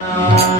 Thank uh...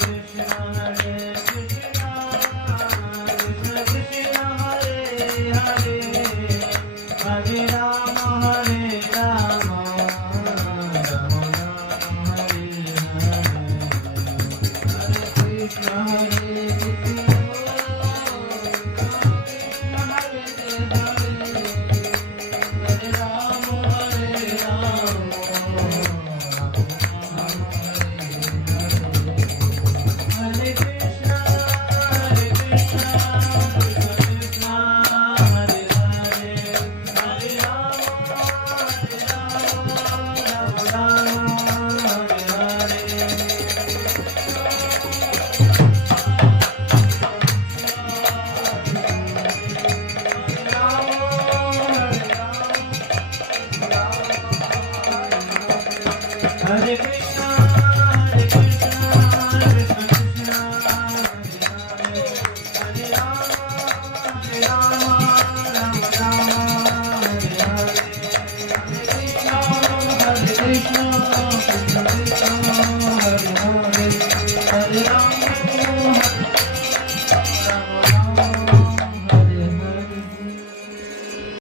Krishna Hare Krishna